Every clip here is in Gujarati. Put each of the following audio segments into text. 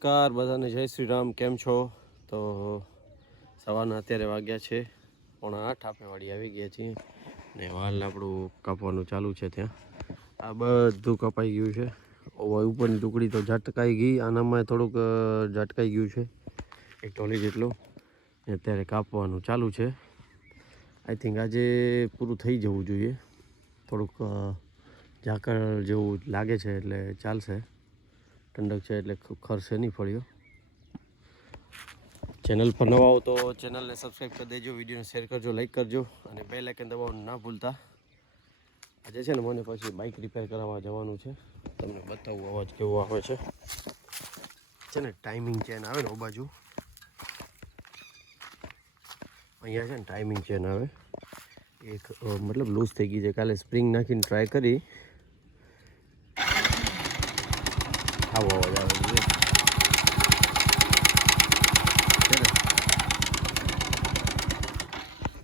નમસ્કાર, બધાને જય શ્રી રામ, કેમ છો? તો સવારના અત્યારે વાગ્યા છે, પણ આઠ, આપણે વાડી આવી ગયા છીએ. ને વાલ આપણું કાપવાનું ચાલુ છે ત્યાં. આ બધું કપાઈ ગયું છે. ઉપરની ટુકડી તો ઝટકાઈ ગઈ, આનામાં થોડુંક ઝટકાઈ ગયું છે. એક ટોલી જેટલું. અત્યારે કાપવાનું ચાલુ છે. આઈ થિંક આજે પૂરું થઈ જવું જોઈએ. થોડુંક ઝાકળ જેવું લાગે છે એટલે ચાલશે. ઠંડક છે એટલે ખરશે નહીં પડ્યો. ચેનલ પર નવા આવો તો ચેનલને સબસ્ક્રાઈબ કરી દેજો વિડીયોને શેર કરજો લાઈક કરજો અને બે લાઇકન દબાવવાનું ના ભૂલતા. આજે છે ને મને પછી બાઇક રિપેર કરાવવા જવાનું છે. તમને બતાવું અવાજ કેવો આવે છે. છે ને ટાઈમિંગ ચેન આવે ને ઓ બાજુ. અહીંયા છે ને ટાઈમિંગ ચેન આવે. એક મતલબ લૂઝ થઈ ગઈ છે. કાલે સ્પ્રિંગ નાખીને ટ્રાય કરી. આવો?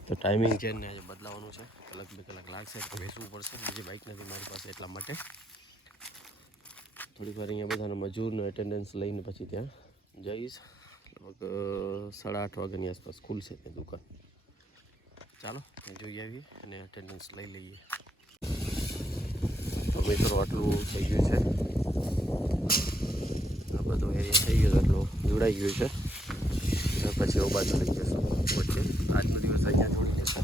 તો ટાઈમિંગ છે ને આજે બદલાવાનું છે કલાક બે કલાક લાગશે તો બેસવું પડશે બીજી બાઇક નથી મારી પાસે એટલા માટે થોડીક વાર અહીંયા બધાને મજૂરનો એટેન્ડન્સ લઈને પછી ત્યાં જઈશ લગભગ સાડા આઠ વાગ્યાની આસપાસ ખુલશે તે દુકાન ચાલો જોઈ આવીએ અને એટેન્ડન્સ લઈ લઈએ મિત્રો, આટલું થઈ ગયું છે. આ બધો એરિયા થઈ ગયો આટલું જોડાઈ ગયું છે. પછી એવું બાજુ લઈ જશું વચ્ચે આજનો દિવસ અહીંયા જોડી જશે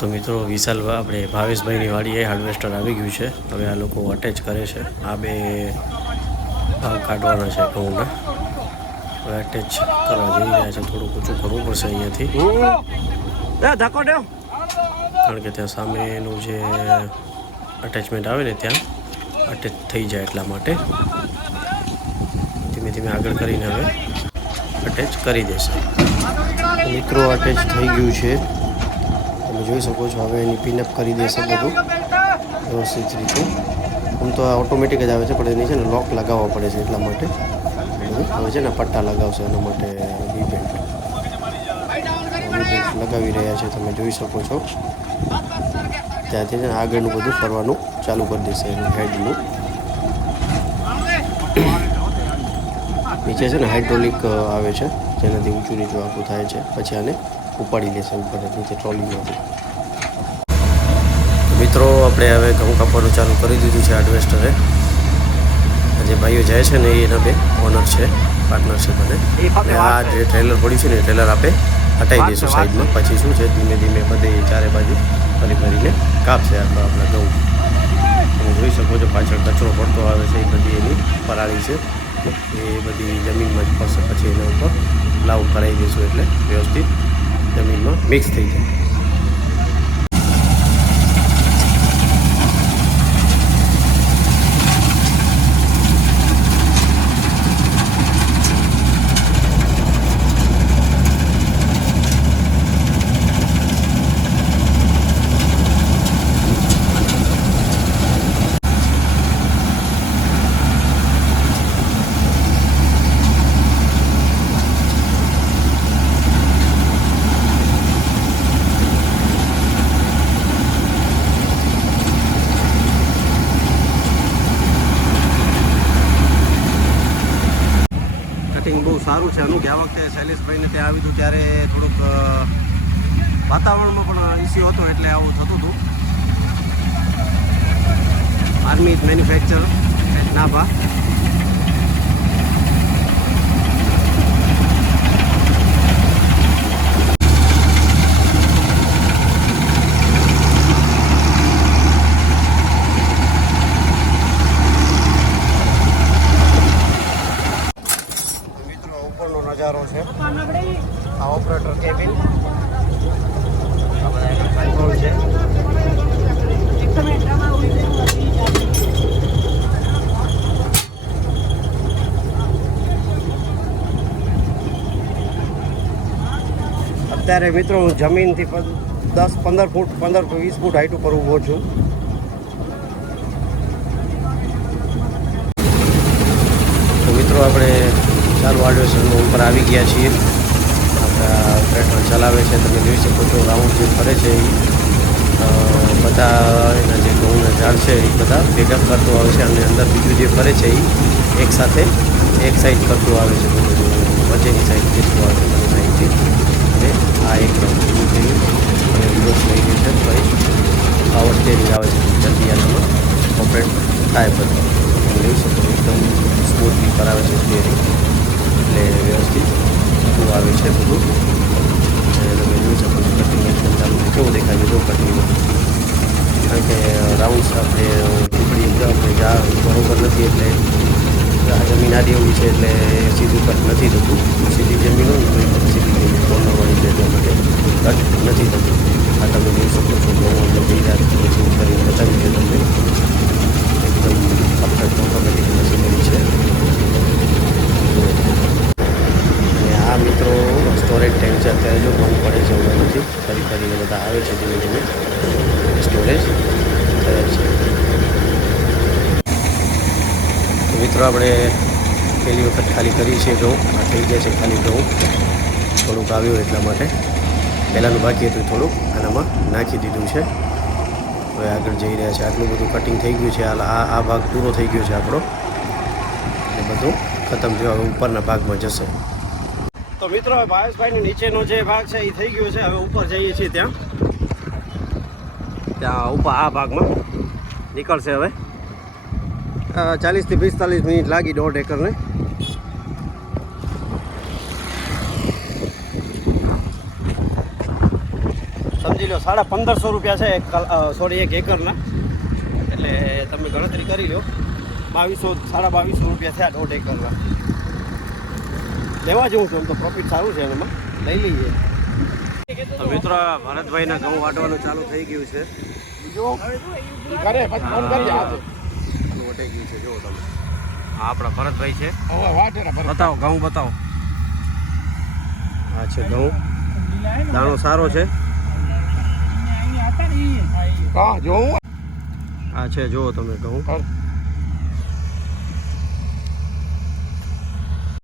તો મિત્રો વિશાલ આપણે ભાવેશભાઈની વાડીએ હાર્વેસ્ટર આવી ગયું છે. હવે આ લોકો અટેચ કરે છે. આ બે ભાગ કાઢવાના છે ઘઉંના. હવે અટેચ કરવા જઈ રહ્યા છે. થોડુંક ઓછું કરવું પડશે અહીંયાથી. કારણ કે ત્યાં સામેનું જે અટેચમેન્ટ આવે ને ત્યાં અટેચ થઈ જાય એટલા માટે. ધીમે ધીમે આગળ કરીને હવે અટેચ કરી દેશે. મિત્રો અટેચ થઈ ગયું છે. તમે જોઈ શકો છો હવે એની પિનઅપ કરી દેશે બધું. વ્યવસ્થિત રીતે. આમ તો આ ઓટોમેટિક જ આવે છે પણ એની છે ને લોક લગાવવા પડે છે એટલા માટે. હવે છે ને પટ્ટા લગાવશે એના માટે લગાવી રહ્યા છે, તમે જોઈ શકો છો. ત્યાંથી છે આગળનું બધું ફરવાનું ચાલુ કરી દેશે એનું હેડનું નીચે છે ને હાઇડ્રોલિક આવે છે, જેનાથી ઊંચું નીચું આખું થાય છે. પછી આને ઉપાડી લેશે ઉપર, નીચે ટ્રોલીમાંથી મિત્રો, આપણે હવે ઘઉં કાપવાનું ચાલુ કરી દીધું છે હાર્ડવેસ્ટરે જે ભાઈઓ જાય છે ને, એના બે ઓનર છે પાર્ટનર છે અને આ જે ટ્રેલર પડ્યું છે ને, એ ટ્રેલર આપે. હટાવી દઈશું સાઈડમાં પછી શું છે? ધીમે ધીમે બધે ચારે બાજુ ફરી ફરીને કાપશે આપણે આપણા ઘઉં. તમે જોઈ શકો છો પાછળ કચરો પડતો આવે છે એ બધી એની પરાળી છે. એ બધી જમીનમાં જ પડશે પછી એના ઉપર લાવ કરાવી દઈશું એટલે વ્યવસ્થિત જમીનમાં મિક્સ થઈ જાય કટિંગ બહુ સારું છે. અનુ ગયા વખતે શૈલેષભાઈને ત્યાં આવ્યું હતું ત્યારે થોડુંક વાતાવરણમાં પણ ઇસ્યુ હતો એટલે આવું થતું હતું. આર્મી મેન્યુફેક્ચર નાભા મિત્રો ઉપરનો નજારો છે આ ઓપરેટર કેબિન છે. અત્યારે મિત્રો હું જમીનથી દસ, પંદર ફૂટ, પંદર વીસ ફૂટ હાઈટ ઉપર ઊભો છું. તો મિત્રો આપણે ચાલુ હાર્ડવેસ્ટરમાં ઉપર આવી ગયા છીએ. ઓપરેટર ચલાવે છે, તમે જોઈ શકો છો રાઉન્ડ જે ફરે છે એ બધા એના જે ઘઉંના ઝાડ છે એ બધા ભેગા કરતું આવે છે અને અંદર બીજું જે ફરે છે એ એક સાથે એક સાઈડ કરતું આવે છે બધું વચ્ચેની સાઈડ ખેંચતું આવે છે બંને સાઈડથી. અને આ એક રાઉન્ડ પૂરું થયું અને રિવર્સ લઈ ગયું છે ફરી પાવર સ્ટેરિંગ આવે છે જલ્દી આનામાં ઓપરેટ થાય બધું. તમે જોઈ શકો છો, એકદમ સ્મૂથલી કરાવે છે સ્ટેરિંગ એટલે વ્યવસ્થિત. બધું આવે છે બધું. તમે જોઈ શકો છો કટિંગ છે કેવું દેખાય છે જો કટિંગ કારણ કે રાઉન્ડ આપણે ઉપડી એકદમ જા બરોબર નથી એટલે આ જમીન આડી એવી છે એટલે સીધું કટ નથી થતું. સીધી જમીન હોય તો સીધી થઈ જાય. કોર્નરવાળી છે એટલા માટે કટ નથી થતું. આ તમે જોઈ શકો છો ઘઉં અને જઈ ઝૂમ કરીને બતાવ્યું છે તમને એકદમ પરફેક્ટ ઓટોમેટિક મશીનરી છે અને આ મિત્રો સ્ટોરેજ ટેન્ક છે અત્યારે જો બંધ પડે છે એવું નથી ફરી બધા આવે છે ધીમે ધીમે. સ્ટોરેજ થયા છે. મિત્રો, આપણે પહેલી વખત ખાલી કરી છે ઘઉં આ થઈ જાય છે ખાલી ઘઉં થોડુંક આવ્યું એટલા માટે. પહેલાંનું બાકી હતું થોડુંક, આનામાં નાખી દીધું છે. હવે આગળ જઈ રહ્યા છે. આટલું બધું કટિંગ થઈ ગયું છે. હાલ આ આ ભાગ પૂરો થઈ ગયો છે આપણો. એ બધું ખતમ થયો. હવે ઉપરના ભાગમાં જશે. તો મિત્રો, ભાવેશભાઈની નીચેનો જે ભાગ છે એ થઈ ગયો છે. હવે ઉપર જઈએ છીએ ત્યાં. ત્યાં ઉપર આ ભાગમાં નીકળશે હવે. ચાલીસથી પિસ્તાલીસ મિનિટ લાગી દોઢ એકરને. સમજી લો, સાડા પંદરસો રૂપિયા છે એક સોરી, એક એકરના. એટલે તમે ગણતરી કરી લો. બાવીસો, સાડા બાવીસો રૂપિયા થયા દોઢ એકરના. લેવા જેવું છે તો પ્રોફિટ સારું છે એમાં લઈ લઈએ. તો મિત્રો ભરતભાઈના ઘઉં વાટવાનું ચાલુ થઈ ગયું છે. કરે પછી ફોન કરી આજે વટાઈ ગયું છે જુઓ તમે. આ આપણા ભરતભાઈ છે. બતાવો ઘઉં બતાવો. છે ઘઉં. દાણો સારો છે. હા જોઉં. આ છે જુઓ તમે ઘઉં. કર.